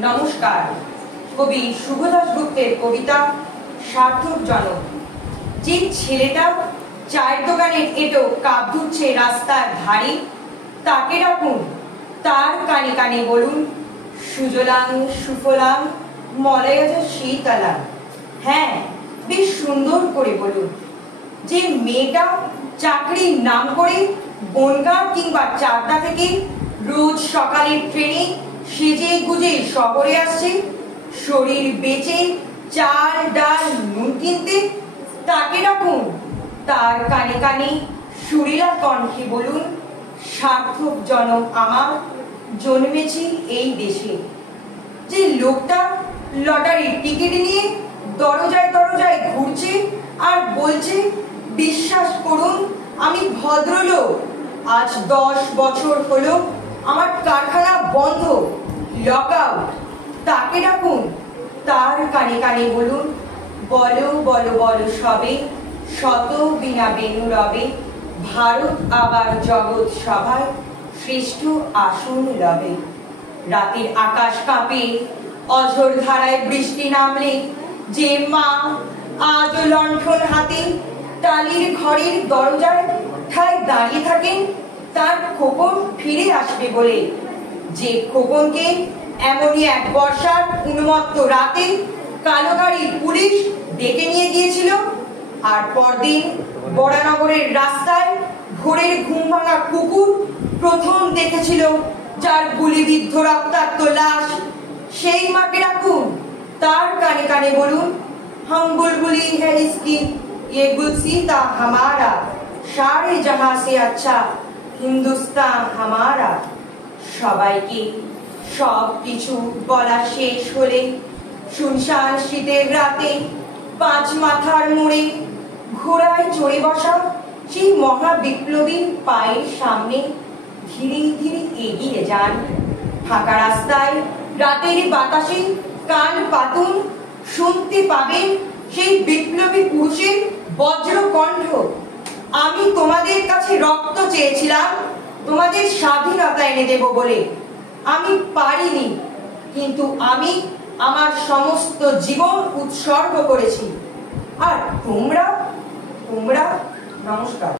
নমস্কার। কবি শুভদাস গুপ্তের কবিতা সার্থক জনক। যে ছেলেটা চায়ের দোকানের এটো কাপ ধুচ্ছে রাস্তার ধারে, তাকে ডাকুন, তার কানে কানে বলুন, সুজলাং সুফলাং মলয়জ শীতলাং। হ্যাঁ, বেশ সুন্দর করে বলুন। যে মেয়েটা চাকরির নাম করে বনগাঁ কিংবা চাকদা থেকে রোজ সকালের ট্রেনে সেজে গুজে শহরে আসছে শরীর বেচে চাল ডাল নুন কিনতে, তাকে ডাকুন, তার কানে কানে সুরেলা কণ্ঠে বলুন, সার্থক জনম আমার, জন্মেছি এই দেশে। যে লোকটা লটারির টিকিট নিয়ে দরজায় দরজায় ঘুরছে আর বলছে, বিশ্বাস করুন আমি ভদ্রলোক, আজ 10 বছর হলো আমার কারখানা বন্ধ, লক আউট, তাকে ডাকুন, তার কানে কানে বলুন, বলো বলো বলো সবে, শত বিনা বেনু রবে, ভারত আবার জগৎ সভায় শ্রেষ্ঠ আসন লবে। রাতের আকাশ কাঁপে, অঝোর ধারায় বৃষ্টি নামলে যে মা আজ লণ্ঠন হাতে টালির ঘরের দরজায় ঠায় দাঁড়িয়ে থাকেন তার খোকন ফিরে আসবে বলে, যে খোকনকে এমনই এক বর্ষার উন্মত্ত রাতে কালো গাড়ির পুলিশ ডেকে নিয়ে গিয়েছিল, আর পরদিন বরানগরের রাস্তায় ভোরের ঘুম ভাঙা কুকুর প্রথম দেখেছিল যার গুলিবিদ্ধ রক্তাক্ত লাশ, সেই মাকে ডাকুন, তার কানে কানে বলুন, हम बुलबुली है इसकी ये गुलसीता हमारा, सारे जहां से अच्छा हिंदुस्तान हमारा। সবাইকে সব কিছু বলা শেষ হলে শুনশান শীতের রাতে পাঁচ মাথার মোড়ে ঘোড়ায় চড়ে বসা সেই মহা বিপ্লবীর পায়ের সামনে ধীরে ধীরে এগিয়ে যান। ফাঁকা রাস্তায় রাতের বাতাসে কান পাতুন, শুনতে পাবেন সেই বিপ্লবী পুরুষের বজ্র কণ্ঠ, আমি তোমাদের কাছে রক্ত চেয়েছিলাম তোমাদের স্বাধীনতা এনে দেব বলে, আমি পারিনি, কিন্তু আমি আমার সমস্ত জীবন উৎসর্গ করেছি। আর তোমরা, নমস্কার।